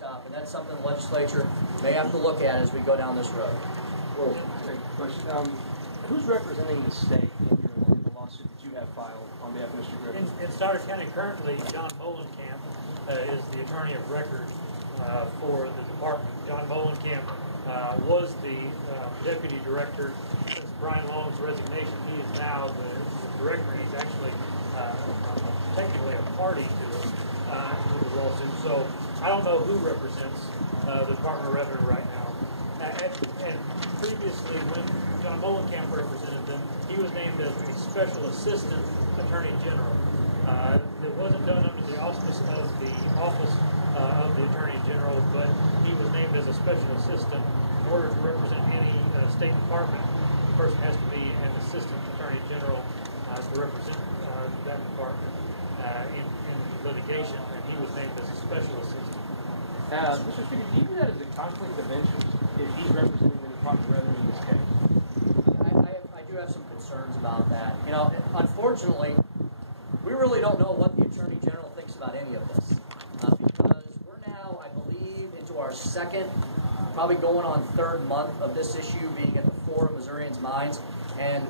stuff, and that's something the legislature may have to look at as we go down this road. Well, question. Who's representing the state in the lawsuit that you have filed on behalf of Mr. Griffin? In Stoddard County currently, John Molenkamp is the attorney of record for the department. John Molenkamp was the deputy director since Brian Long's resignation. He is now the director. He's actually technically a party to the lawsuit. So I don't know who represents the Department of Revenue right now. And previously, when John Molenkamp represented them, he was named as a special assistant attorney general. It wasn't done under the auspice of the office of the attorney general, but he was named as a special assistant. In order to represent any state department, the person has to be an assistant attorney general to represent that department in litigation, and he was named as a special assistant. Mr. Speaker, do you view that as a conflict of interest if he's representing the Department of Revenue in this case? I do have some concerns about that. You know, unfortunately, we really don't know what the Attorney General thinks about any of this. Because we're now, I believe, into our second, probably going on third month of this issue being at the fore of Missourians' minds. And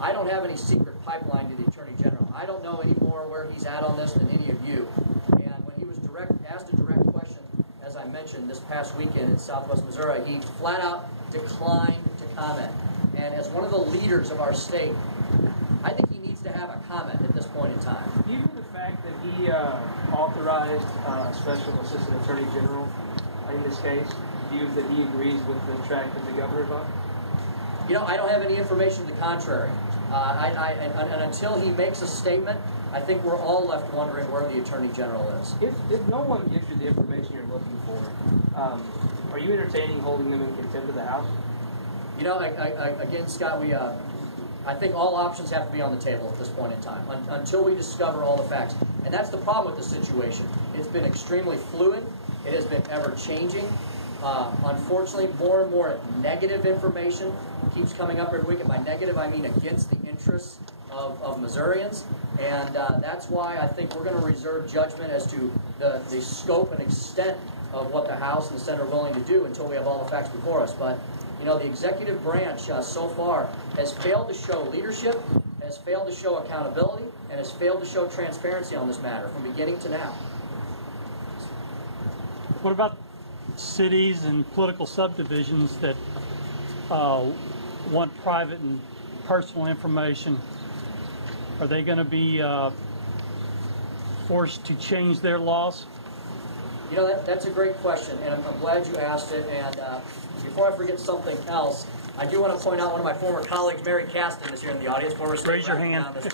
I don't have any secret pipeline to the Attorney General. I don't know any more where he's at on this than any of you. And when he was asked a direct question, as I mentioned, this past weekend in Southwest Missouri, he flat out declined to comment. And as one of the leaders of our state, I think he needs to have a comment at this point in time. Do you view the fact that he authorized a special assistant attorney general in this case, views that he agrees with the track that the governor brought? You know, I don't have any information to the contrary. And until he makes a statement, I think we're all left wondering where the Attorney General is. If no one gives you the information you're looking for, are you entertaining holding them in contempt of the House? You know, again, Scott, I think all options have to be on the table at this point in time until we discover all the facts. And that's the problem with the situation. It's been extremely fluid. It has been ever-changing. Unfortunately, more and more negative information keeps coming up every week. And by negative, I mean against the interests of Missourians. And that's why I think we're going to reserve judgment as to the scope and extent of what the House and the Senate are willing to do until we have all the facts before us. But, you know, the executive branch so far has failed to show leadership, has failed to show accountability, and has failed to show transparency on this matter from beginning to now. What about cities and political subdivisions that want private and personal information? Are they going to be forced to change their laws? You know, that's a great question, and I'm glad you asked it. And before I forget something else, I do want to point out one of my former colleagues, Mary Caston, is here in the audience. Raise your hand. And I've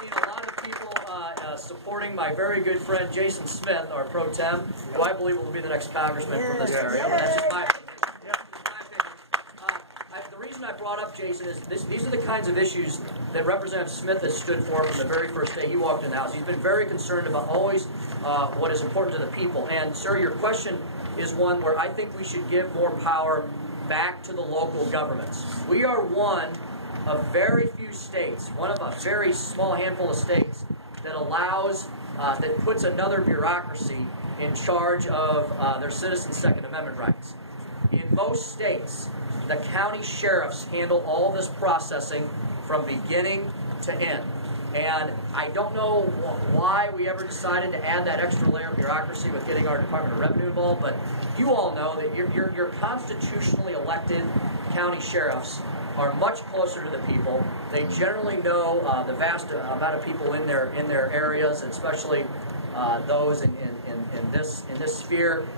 seen a lot of people supporting my very good friend Jason Smith, our pro tem, who I believe will be the next congressman from this area. That's just my opinion. The reason I brought up Jason is these are the kinds of issues that Representative Smith has stood for from the very first day he walked in the House. He's been very concerned about always what is important to the people. And, sir, your question is one where I think we should give more power back to the local governments. We are one of very few states, one of a very small handful of states that allows, that puts another bureaucracy in charge of their citizens' Second Amendment rights. In most states, the county sheriffs handle all this processing from beginning to end. And I don't know why we ever decided to add that extra layer of bureaucracy with getting our Department of Revenue involved, but you all know that your constitutionally elected county sheriffs are much closer to the people. They generally know the vast amount of people in their areas, especially those in this sphere.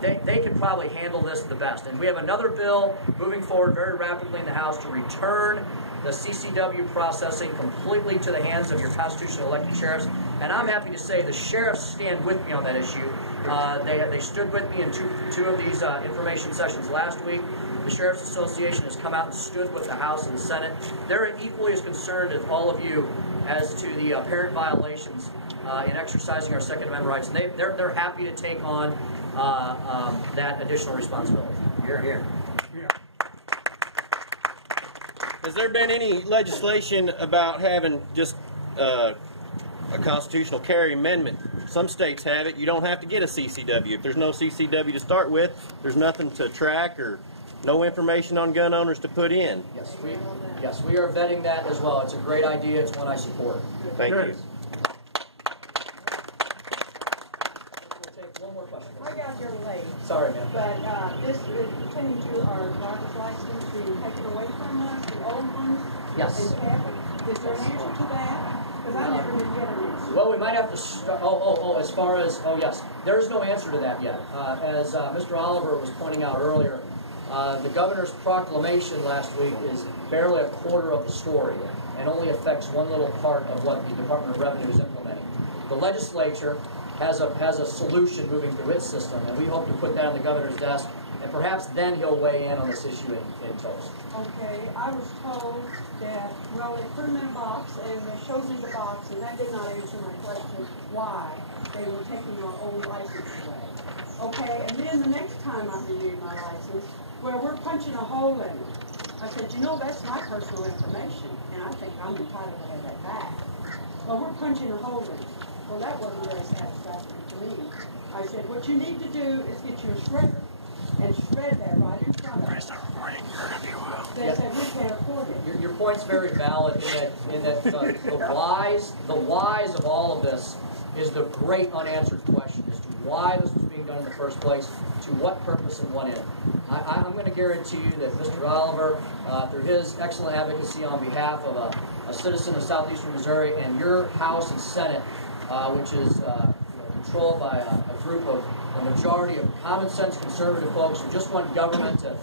They could probably handle this the best. And we have another bill moving forward very rapidly in the House to return the CCW processing completely to the hands of your constitutionally elected sheriffs. And I'm happy to say the sheriffs stand with me on that issue. They stood with me in two of these information sessions last week. The Sheriff's Association has come out and stood with the House and the Senate. They're equally as concerned as all of you as to the apparent violations in exercising our Second Amendment rights. And they're happy to take on that additional responsibility. Here. Has there been any legislation about having just a constitutional carry amendment. Some states have it. You don't have to get a CCW. If there's no CCW to start with, there's nothing to track or no information on gun owners to put in. Yes, we are vetting that as well. It's a great idea. It's one I support. Thank you. I got here late. Sorry, ma'am. But this is pertaining to our driver's license being taken away from us, the old ones. Yes. Is there an answer to that? Because I never did get an answer. Well, we might have to start. As far as yes, there is no answer to that yet. As Mr. Oliver was pointing out earlier, the governor's proclamation last week is barely a quarter of the story, and only affects one little part of what the Department of Revenue is implementing. The legislature has a solution moving through its system, and we hope to put that on the governor's desk, and perhaps then he'll weigh in on this issue in toast. Okay, I was told that, well, they put them in a box, and they showed me the box, and that did not answer my question, why they were taking our old license away. Okay, and then the next time I renewed my license, well, we're punching a hole in it. I said, you know, that's my personal information, and I think I'm entitled to have that back. Well, we're punching a hole in it. Well, that wasn't very satisfactory to me. I said, what you need to do is get you a shredder and shred that right in front of us. They said, we can't afford it. Your point's very valid in that the whys of all of this is the great unanswered question as to why this was being done in the first place, to what purpose and what end. I'm going to guarantee you that Mr. Oliver, through his excellent advocacy on behalf of a citizen of southeastern Missouri, and your House and Senate, which is controlled by a group of a majority of common sense conservative folks who just want government to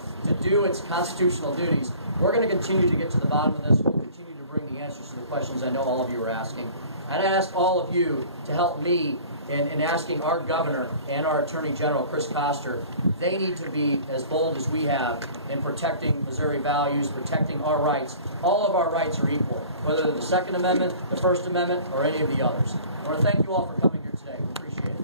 do its constitutional duties, we're going to continue to get to the bottom of this. We'll continue to bring the answers to the questions I know all of you are asking. And I ask all of you to help me in asking our governor and our Attorney General, Chris Koster. They need to be as bold as we have in protecting Missouri values, protecting our rights. All of our rights are equal, whether they're the Second Amendment, the First Amendment, or any of the others. I want to thank you all for coming here today. We appreciate it.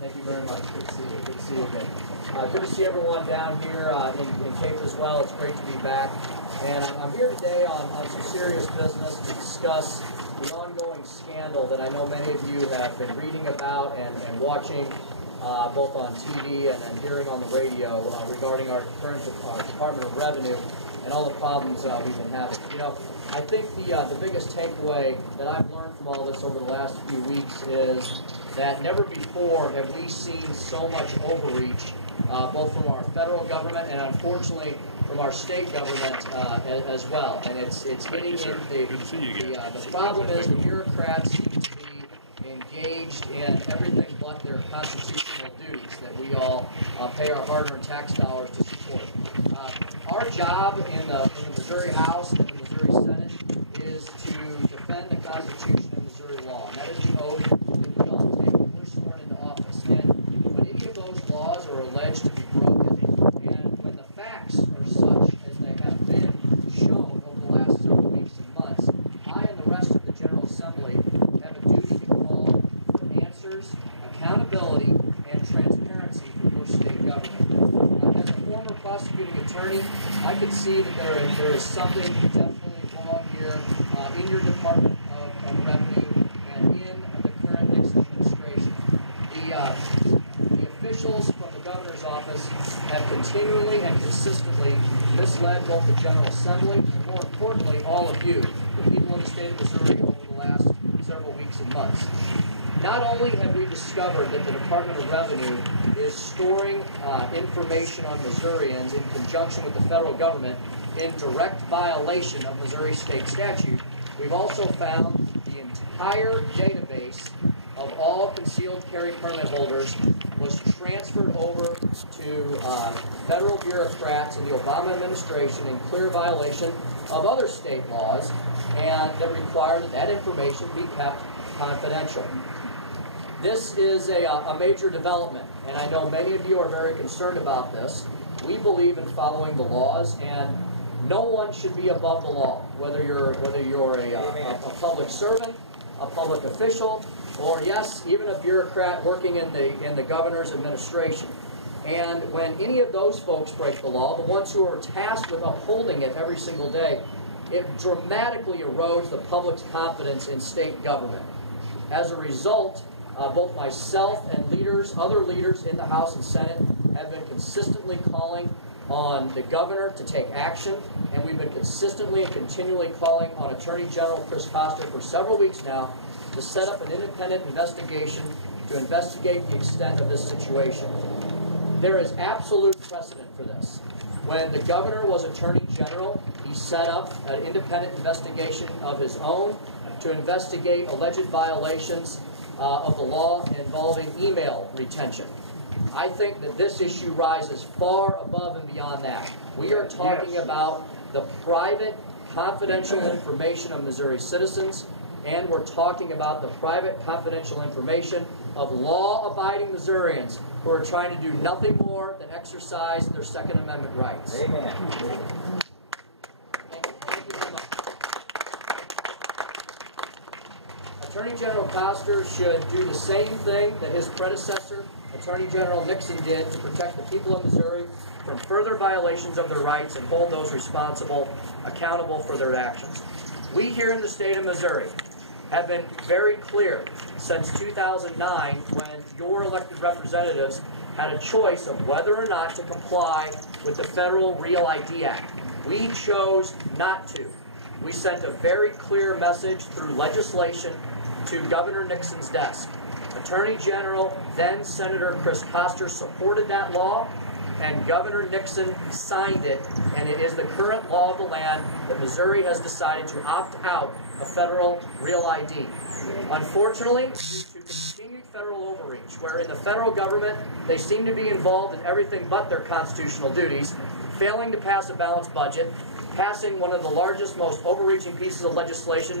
Thank you very much. Good to see you. Good to see you again. Good to see everyone down here in Cape as well. It's great to be back. And I'm here today on some serious business to discuss the ongoing scandal that I know many of you have been reading about and watching both on TV and hearing on the radio regarding our current Department of Revenue and all the problems we've been having. You know, I think the biggest takeaway that I've learned from all this over the last few weeks is that never before have we seen so much overreach, both from our federal government and unfortunately from our state government as well. And it's getting in the problem is the bureaucrats seem to be engaged in everything but their constitutional duties that we all pay our hard-earned tax dollars to support. Our job in the Missouri House and the Missouri Senate is to defend the Constitution and Missouri law, and that is the oath that we all take when we're sworn into office. And when any of those laws are alleged to be broken, and when the facts are such as they have been shown over the last several weeks and months, I and the rest of the General Assembly have a duty to call for answers, accountability, and transparency from your state government. As a former prosecuting attorney, I could see that there is something definitely wrong here in your Department of Revenue and in the current Nixon administration. The officials from the governor's office have continually and consistently misled both the General Assembly and, more importantly, all of you, the people in the state of Missouri, over the last several weeks and months. Not only have we discovered that the Department of Revenue is storing information on Missourians in conjunction with the federal government in direct violation of Missouri state statute, we've also found the entire database of all concealed carry permit holders was transferred over to federal bureaucrats in the Obama administration in clear violation of other state laws, and that required that information be kept confidential. This is a major development, and I know many of you are very concerned about this. We believe in following the laws, and no one should be above the law, whether you're a public servant, a public official, or yes, even a bureaucrat working in the governor's administration. And when any of those folks break the law, the ones who are tasked with upholding it every single day, it dramatically erodes the public's confidence in state government. As a result, both myself and other leaders in the House and Senate have been consistently calling on the governor to take action, and we've been consistently and continually calling on Attorney General Chris Coster for several weeks now to set up an independent investigation to investigate the extent of this situation. There is absolute precedent for this. When the governor was Attorney General, he set up an independent investigation of his own to investigate alleged violations of the law involving email retention. I think that this issue rises far above and beyond that. We are talking about the private, confidential information of Missouri citizens, and we're talking about the private, confidential information of law-abiding Missourians who are trying to do nothing more than exercise their Second Amendment rights. Amen. Thank you very much. Attorney General Coster should do the same thing that his predecessor, Attorney General Nixon, did to protect the people of Missouri from further violations of their rights and hold those responsible accountable for their actions. We here in the state of Missouri have been very clear since 2009, when your elected representatives had a choice of whether or not to comply with the Federal Real ID Act. We chose not to. We sent a very clear message through legislation to Governor Nixon's desk. Attorney General, then Senator Chris Coster, supported that law, and Governor Nixon signed it, and it is the current law of the land that Missouri has decided to opt out of federal Real ID. Unfortunately, due to continued federal overreach, where in the federal government they seem to be involved in everything but their constitutional duties, failing to pass a balanced budget, passing one of the largest, most overreaching pieces of legislation,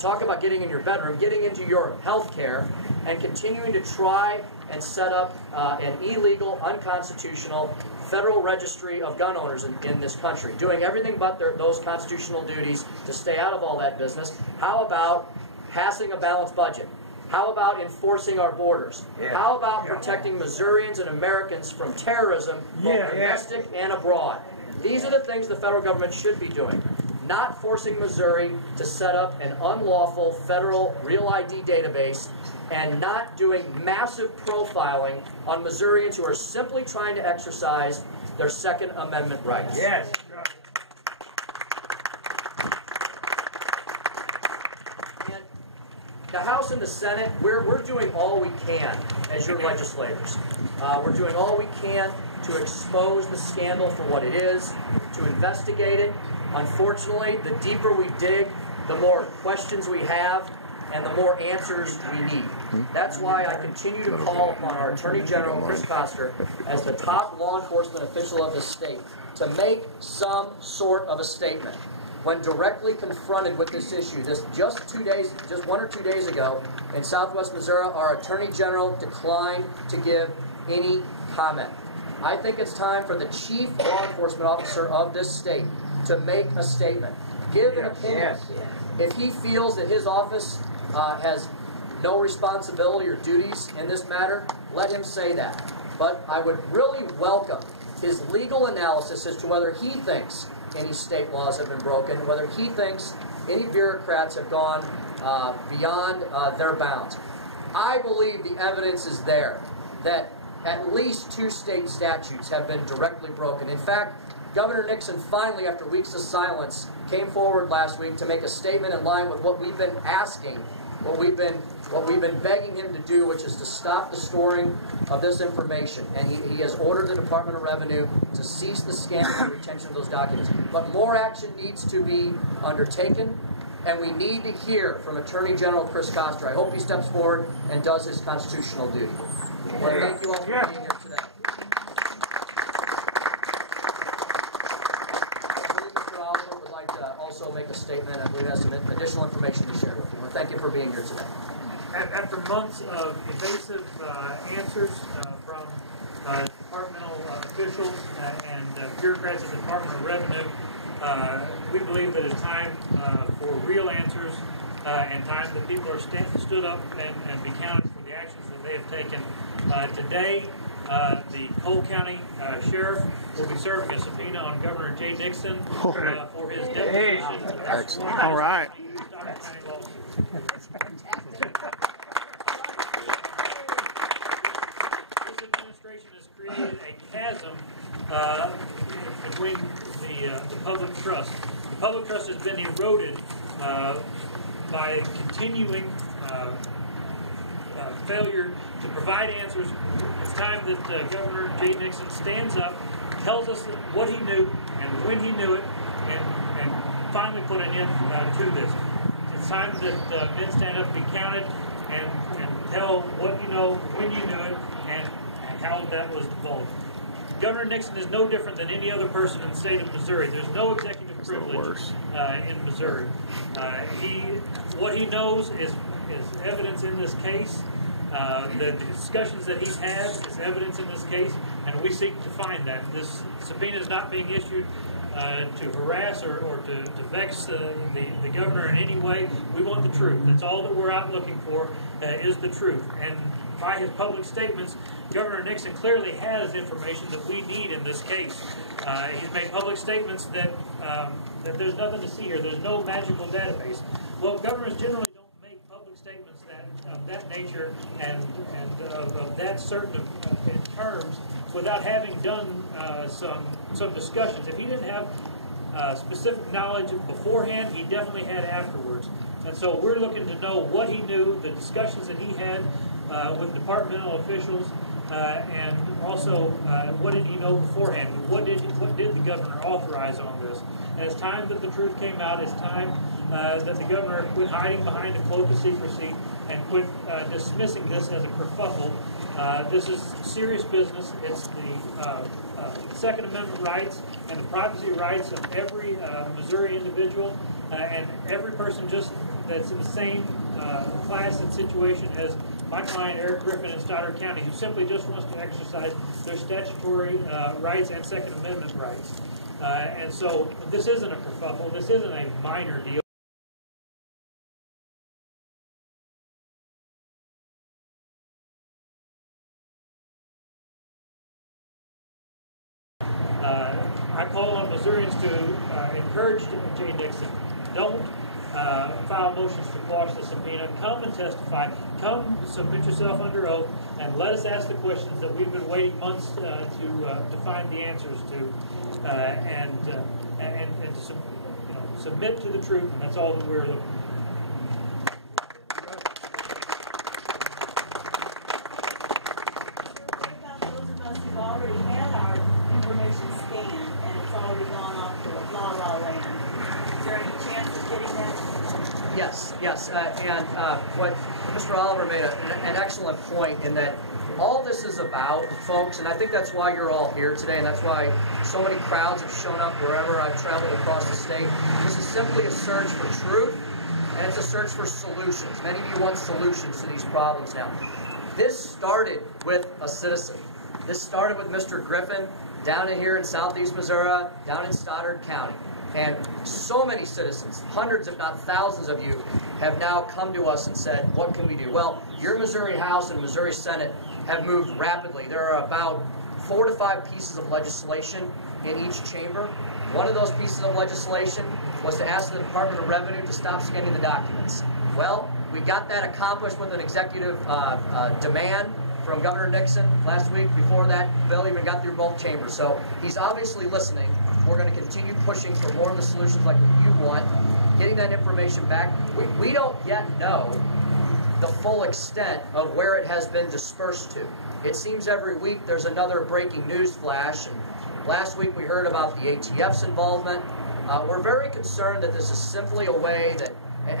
talk about getting in your bedroom, getting into your health care, and continuing to try and set up an illegal, unconstitutional federal registry of gun owners in this country, doing everything but those constitutional duties to stay out of all that business. How about passing a balanced budget? How about enforcing our borders? Yeah. How about protecting Missourians and Americans from terrorism, both domestic and abroad? These are the things the federal government should be doing, not forcing Missouri to set up an unlawful federal Real ID database and not doing massive profiling on Missourians who are simply trying to exercise their Second Amendment rights. Yes. And the House and the Senate, we're doing all we can as your legislators. We're doing all we can to expose the scandal for what it is, to investigate it. Unfortunately, the deeper we dig, the more questions we have, and the more answers we need. That's why I continue to call upon our Attorney General, Chris Coster, as the top law enforcement official of the state, to make some sort of a statement. When directly confronted with this issue, just 1 or 2 days ago, in Southwest Missouri, our Attorney General declined to give any comment. I think it's time for the chief law enforcement officer of this state to make a statement, give an opinion. If he feels that his office has no responsibility or duties in this matter, let him say that. But I would really welcome his legal analysis as to whether he thinks any state laws have been broken, whether he thinks any bureaucrats have gone beyond their bounds. I believe the evidence is there that at least 2 state statutes have been directly broken. In fact, Governor Nixon finally, after weeks of silence, came forward last week to make a statement in line with what we've been asking, what we've been begging him to do, which is to stop the storing of this information. And he has ordered the Department of Revenue to cease the scanning and retention of those documents. But more action needs to be undertaken, and we need to hear from Attorney General Chris Coster. I hope he steps forward and does his constitutional duty. I want to thank you all for being here today. Also make a statement, and we have some additional information to share with you. Well, thank you for being here today. After months of evasive answers from departmental officials and bureaucrats at the Department of Revenue, we believe that it's time for real answers and time that people are stood up and be counted for the actions that they have taken. Today, the Cole County Sheriff will be serving a subpoena on Governor Jay Nixon for his deposition. Excellent. All right. This administration has created a chasm between the public trust. The public trust has been eroded by continuing failure to provide answers. It's time that Governor Jay Nixon stands up, tells us what he knew and when he knew it, and finally put an end to this. It's time that men stand up, be counted, and tell what you know, when you knew it, and how that was divulged. Governor Nixon is no different than any other person in the state of Missouri. There's no executive privilege in Missouri. What he knows is evidence in this case. The discussions that he's had is evidence in this case, and we seek to find that. This subpoena is not being issued to harass or to vex the governor in any way. We want the truth. That's all that we're out looking for, is the truth. And by his public statements, Governor Nixon clearly has information that we need in this case. He's made public statements that there's nothing to see here. There's no magical database. Well, governors generally don't make public statements of that nature and of that certain in terms without having done some discussions. If he didn't have specific knowledge beforehand, he definitely had afterwards. And so we're looking to know what he knew, the discussions that he had with departmental officials, and also what did he know beforehand? What did the governor authorize on this? And it's time that the truth came out. It's time that the governor quit hiding behind a cloak of secrecy and quit dismissing this as a kerfuffle. This is serious business. It's the Second Amendment rights and the privacy rights of every Missouri individual and every person just that's in the same class and situation as my client Eric Griffin in Stoddard County, who simply just wants to exercise their statutory rights and Second Amendment rights. And so this isn't a kerfuffle. This isn't a minor deal. I call on Missourians to encourage Jay Nixon. Don't file motions to quash the subpoena. Come and testify. Come submit yourself under oath and let us ask the questions that we've been waiting months to find the answers to, and to submit to the truth. And that's all that we're looking for. What about those of us who've already had our information scanned and it's already gone off to La land? Is there any chance of getting that? Yes. And what Mr. Oliver made an excellent point in that all this is about, folks, and I think that's why you're all here today, and that's why so many crowds have shown up wherever I've traveled across the state. This is simply a search for truth, and it's a search for solutions. Many of you want solutions to these problems now. This started with a citizen. This started with Mr. Griffin down in here in southeast Missouri, down in Stoddard County. And so many citizens, hundreds if not thousands of you, have now come to us and said, what can we do? Well, your Missouri House and Missouri Senate have moved rapidly. There are about 4 to 5 pieces of legislation in each chamber. One of those pieces of legislation was to ask the Department of Revenue to stop scanning the documents. Well, we got that accomplished with an executive demand from Governor Nixon last week. Before that bill even got through both chambers. So he's obviously listening. We're going to continue pushing for more of the solutions like you want, getting that information back. We don't yet know the full extent of where it has been dispersed to. It seems every week there's another breaking news flash. And last week we heard about the ATF's involvement. We're very concerned that this is simply a way that,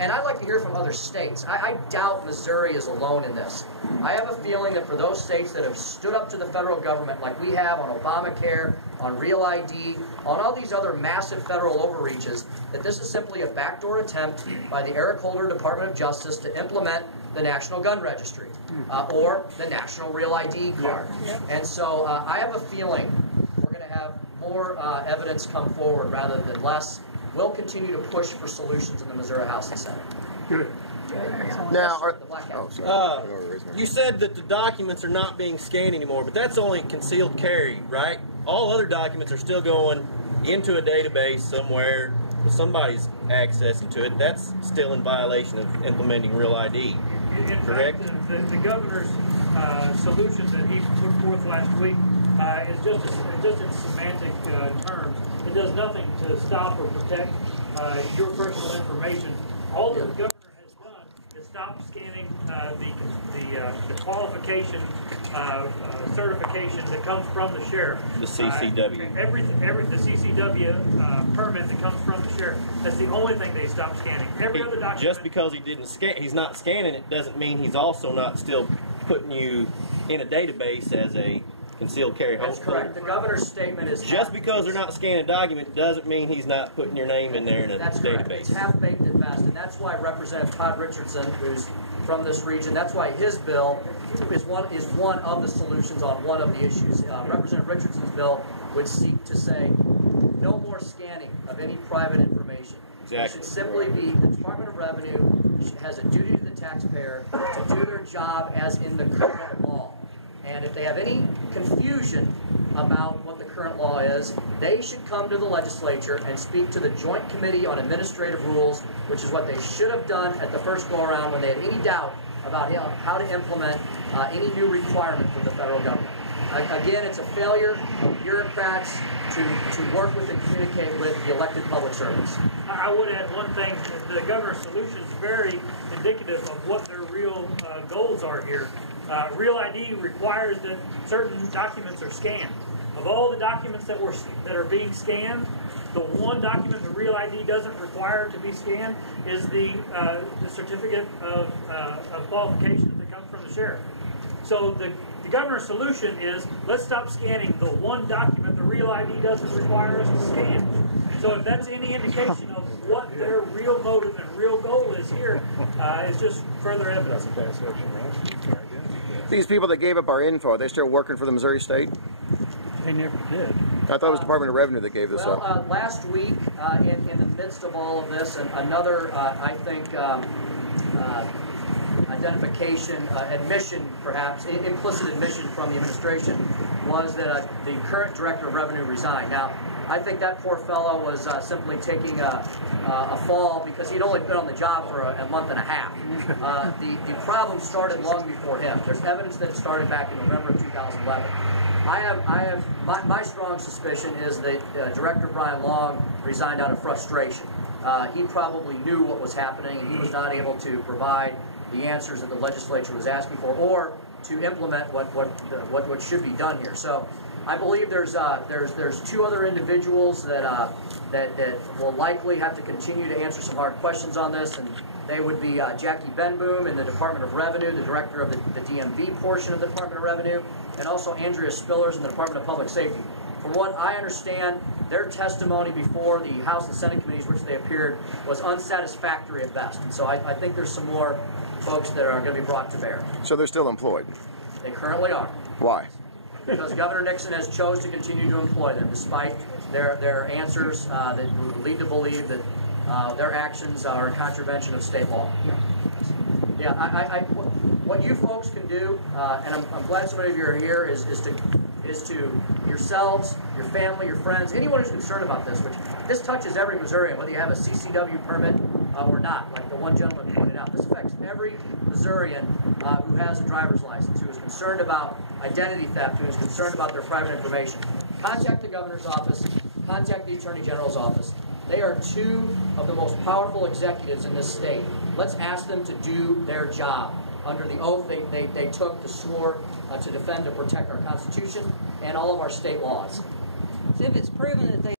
and I'd like to hear from other states. I doubt Missouri is alone in this. I have a feeling that for those states that have stood up to the federal government like we have on Obamacare, on Real ID, on all these other massive federal overreaches, that this is simply a backdoor attempt by the Eric Holder Department of Justice to implement the National Gun Registry or the National Real ID card. And so I have a feeling we're going to have more evidence come forward rather than less. We'll continue to push for solutions in the Missouri House and Senate. Now, The black hat. You said that the documents are not being scanned anymore, but that's only concealed carry, right? All other documents are still going into a database somewhere with somebody's accessing to it. That's still in violation of implementing Real ID. Correct? The governor's solution that he put forth last week is just in semantic terms. It does nothing to stop or protect your personal information. All that the governor has done is stop scanning the qualification certification that comes from the sheriff. The CCW. The CCW permit that comes from the sheriff. That's the only thing they stopped scanning. Every other document. Just because he's not scanning it doesn't mean he's also not still putting you in a database as a concealed carry holder. That's correct. The governor's statement is just because they're not scanning a document doesn't mean he's not putting your name in there in a that's database. Correct. It's half-baked at best, and that's why Representative Todd Richardson, who's from this region, that's why his bill is one of the solutions on one of the issues. Representative Richardson's bill would seek to say no more scanning of any private information. Exactly. It should simply be the Department of Revenue has a duty to the taxpayer to do their job as in the current law. And if they have any confusion about what the current law is, they should come to the legislature and speak to the Joint Committee on Administrative Rules, which is what they should have done at the first go-around when they had any doubt about how to implement any new requirement from the federal government. Again, it's a failure of bureaucrats to work with and communicate with the elected public servants. I would add one thing. The governor's solution is very indicative of what their real goals are here. Real ID requires that certain documents are scanned. Of all the documents that are being scanned, the one document the Real ID doesn't require to be scanned is the certificate of qualification that comes from the sheriff. So the governor's solution is let's stop scanning the one document the Real ID doesn't require us to scan. So if that's any indication of what their real motive and real goal is here, it's just further evidence. these people that gave up our info, are they still working for the Missouri State? They never did. I thought it was Department of Revenue that gave this up. Last week, in the midst of all of this, and another, I think, identification, admission, perhaps, implicit admission from the administration, was that the current Director of Revenue resigned. Now, I think that poor fellow was simply taking a fall because he'd only been on the job for a month and a half. The problem started long before him. There's evidence that it started back in November of 2011. My strong suspicion is that Director Brian Long resigned out of frustration. He probably knew what was happening, and he was not able to provide the answers that the legislature was asking for, or to implement what should be done here. So, I believe there's two other individuals that will likely have to continue to answer some hard questions on this, and they would be Jackie Benboom in the Department of Revenue, the director of the DMV portion of the Department of Revenue, and also Andrea Spillers in the Department of Public Safety. From what I understand, their testimony before the House and Senate committees, which they appeared, was unsatisfactory at best. And so I think there's some more folks that are going to be brought to bear. So they're still employed? They currently are. Why? Because Governor Nixon has chose to continue to employ them, despite their answers that would lead to believe that their actions are in contravention of state law. Yeah, what you folks can do, and I'm glad so many of you are here, is to yourselves, your family, your friends, anyone who's concerned about this, which this touches every Missourian, whether you have a CCW permit or not, like the one gentleman pointed out. This affects every Missourian who has a driver's license, who is concerned about identity theft, who is concerned about their private information. Contact the governor's office, contact the attorney general's office. They are two of the most powerful executives in this state. Let's ask them to do their job under the oath they took, to swore to defend and protect our Constitution and all of our state laws. So if it's proven that they